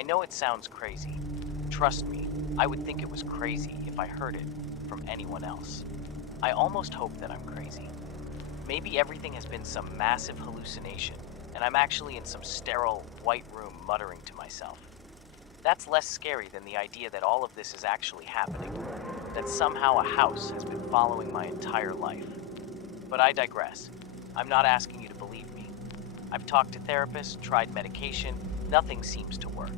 I know it sounds crazy. Trust me, I would think it was crazy if I heard it from anyone else. I almost hope that I'm crazy. Maybe everything has been some massive hallucination, and I'm actually in some sterile, white room muttering to myself. That's less scary than the idea that all of this is actually happening, that somehow a house has been following my entire life. But I digress. I'm not asking you to believe me. I've talked to therapists, tried medication, nothing seems to work.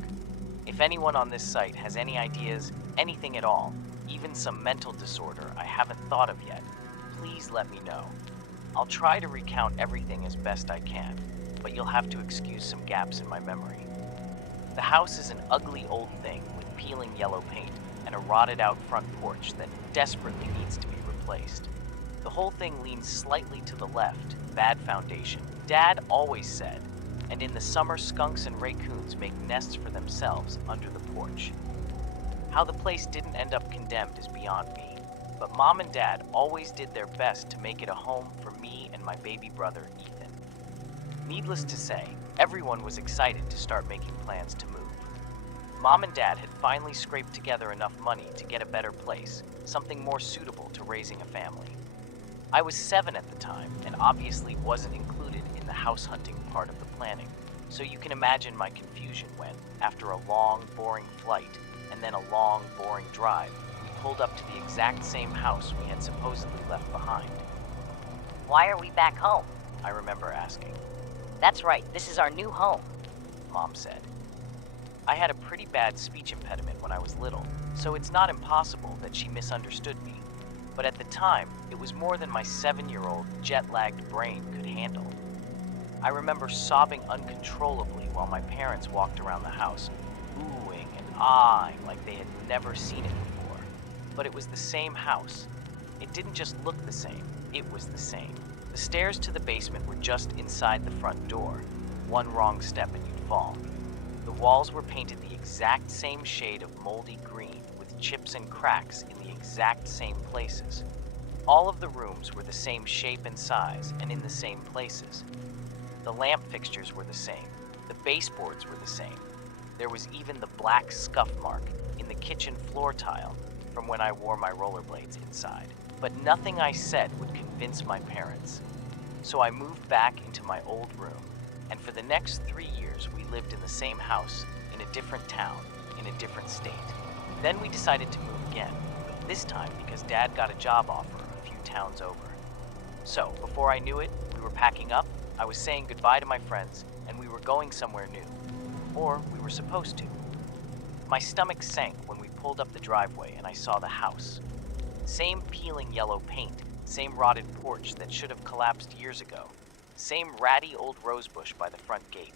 If anyone on this site has any ideas, anything at all, even some mental disorder I haven't thought of yet, please let me know. I'll try to recount everything as best I can, but you'll have to excuse some gaps in my memory. The house is an ugly old thing with peeling yellow paint and a rotted out front porch that desperately needs to be replaced. The whole thing leans slightly to the left, bad foundation. Dad always said, and in the summer skunks and raccoons make nests for themselves under the porch. How the place didn't end up condemned is beyond me, but Mom and Dad always did their best to make it a home for me and my baby brother, Ethan. Needless to say, everyone was excited to start making plans to move. Mom and Dad had finally scraped together enough money to get a better place, something more suitable to raising a family. I was 7 at the time and obviously wasn't included in the house hunting part of the planning, so you can imagine my confusion when, after a long, boring flight and then a long, boring drive, we pulled up to the exact same house we had supposedly left behind. Why are we back home? I remember asking. That's right, this is our new home. Mom said. I had a pretty bad speech impediment when I was little, so it's not impossible that she misunderstood me. But at the time, it was more than my 7-year-old jet-lagged brain could handle. I remember sobbing uncontrollably while my parents walked around the house, oohing and ahhing like they had never seen it before. But it was the same house. It didn't just look the same, it was the same. The stairs to the basement were just inside the front door. One wrong step and you'd fall. The walls were painted the exact same shade of moldy green with chips and cracks in the exact same places. All of the rooms were the same shape and size and in the same places. The lamp fixtures were the same. The baseboards were the same. There was even the black scuff mark in the kitchen floor tile from when I wore my rollerblades inside. But nothing I said would convince my parents. So I moved back into my old room, and for the next 3 years we lived in the same house, in a different town, in a different state. Then we decided to move again, this time because Dad got a job offer a few towns over. So, before I knew it, we were packing up, I was saying goodbye to my friends, and we were going somewhere new. Or we were supposed to. My stomach sank when we pulled up the driveway and I saw the house. Same peeling yellow paint, same rotted porch that should have collapsed years ago. Same ratty old rosebush by the front gate.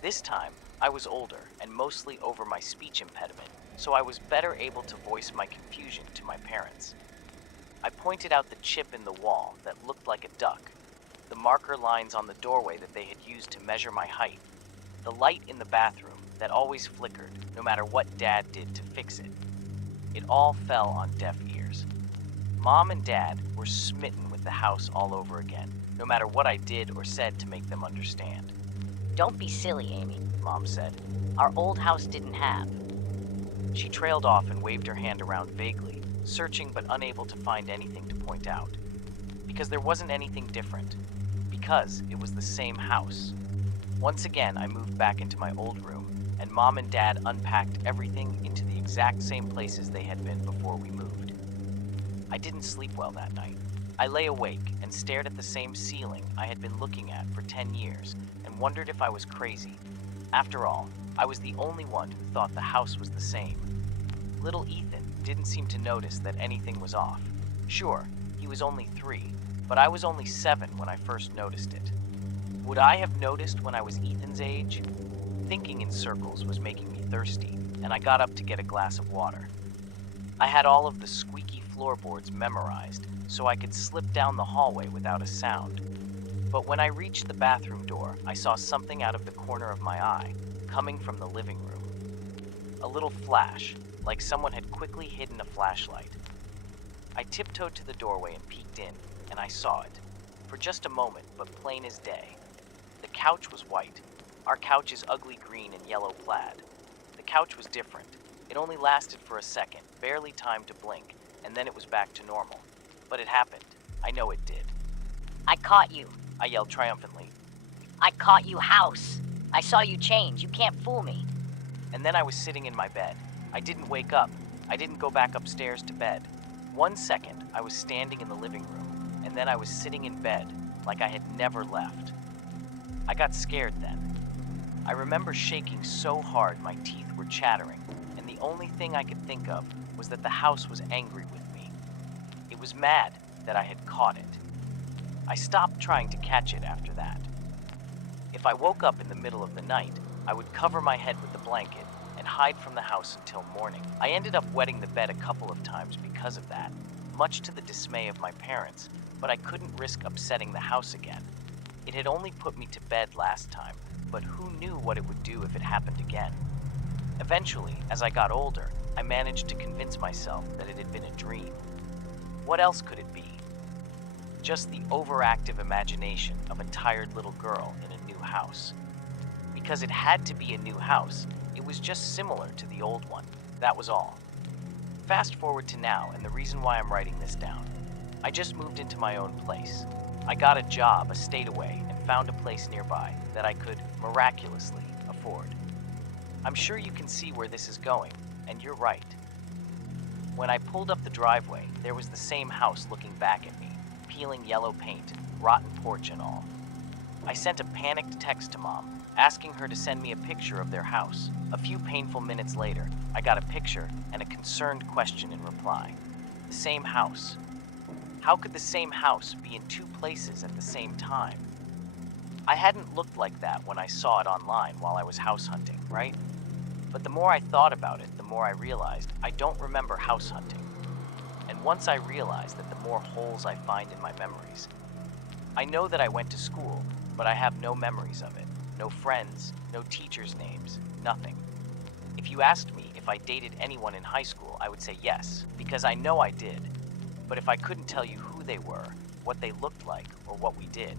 This time, I was older and mostly over my speech impediment, so I was better able to voice my confusion to my parents. I pointed out the chip in the wall that looked like a duck, the marker lines on the doorway that they had used to measure my height, the light in the bathroom that always flickered no matter what Dad did to fix it. It all fell on deaf ears. Mom and Dad were smitten with the house all over again, no matter what I did or said to make them understand. Don't be silly, Amy. Mom said. Our old house didn't have. She trailed off and waved her hand around vaguely, searching but unable to find anything to point out. Because there wasn't anything different. Because it was the same house. Once again, I moved back into my old room, and Mom and Dad unpacked everything into the exact same places they had been before we moved. I didn't sleep well that night. I lay awake and stared at the same ceiling I had been looking at for 10 years and wondered if I was crazy. After all, I was the only one who thought the house was the same. Little Ethan didn't seem to notice that anything was off. Sure, he was only 3, but I was only 7 when I first noticed it. Would I have noticed when I was Ethan's age? Thinking in circles was making me thirsty, and I got up to get a glass of water. I had all of the squeaky floorboards memorized, so I could slip down the hallway without a sound. But when I reached the bathroom door, I saw something out of the corner of my eye, coming from the living room. A little flash, like someone had quickly hidden a flashlight. I tiptoed to the doorway and peeked in, and I saw it. For just a moment, but plain as day. The couch was white. Our couch is ugly green and yellow plaid. The couch was different. It only lasted for a second, barely time to blink, and then it was back to normal. But it happened. I know it did. I caught you. I yelled triumphantly. I caught you, house. I saw you change. You can't fool me. And then I was sitting in my bed. I didn't wake up. I didn't go back upstairs to bed. 1 second, I was standing in the living room, and then I was sitting in bed like I had never left. I got scared then. I remember shaking so hard my teeth were chattering, and the only thing I could think of was that the house was angry with me. It was mad that I had caught it. I stopped trying to catch it after that. If I woke up in the middle of the night, I would cover my head with the blanket and hide from the house until morning. I ended up wetting the bed a couple of times because of that, much to the dismay of my parents, but I couldn't risk upsetting the house again. It had only put me to bed last time, but who knew what it would do if it happened again? Eventually, as I got older, I managed to convince myself that it had been a dream. What else could it be? Just the overactive imagination of a tired little girl in a new house. Because it had to be a new house, it was just similar to the old one. That was all. Fast forward to now, and the reason why I'm writing this down. I just moved into my own place. I got a job a state away and found a place nearby that I could miraculously afford. I'm sure you can see where this is going, and you're right. When I pulled up the driveway, there was the same house looking back at me, peeling yellow paint, rotten porch and all. I sent a panicked text to Mom, asking her to send me a picture of their house. A few painful minutes later, I got a picture and a concerned question in reply. The same house. How could the same house be in two places at the same time? I hadn't looked like that when I saw it online while I was house hunting, right? But the more I thought about it, the more I realized I don't remember house hunting. And once I realized that, the more holes I find in my memories. I know that I went to school, but I have no memories of it. No friends, no teachers' names, nothing. If you asked me if I dated anyone in high school, I would say yes, because I know I did. But if I couldn't tell you who they were, what they looked like, or what we did,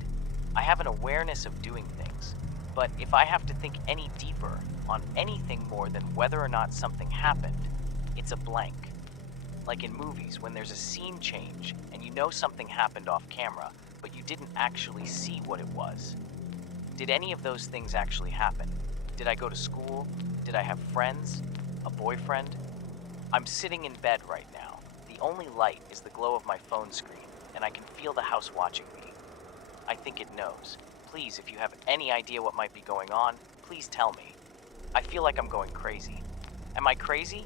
I have an awareness of doing things. But if I have to think any deeper on anything more than whether or not something happened, it's a blank. Like in movies, when there's a scene change and you know something happened off camera, but you didn't actually see what it was. Did any of those things actually happen? Did I go to school? Did I have friends? A boyfriend? I'm sitting in bed right now. The only light is the glow of my phone screen, and I can feel the house watching me. I think it knows. Please, if you have any idea what might be going on, please tell me. I feel like I'm going crazy. Am I crazy?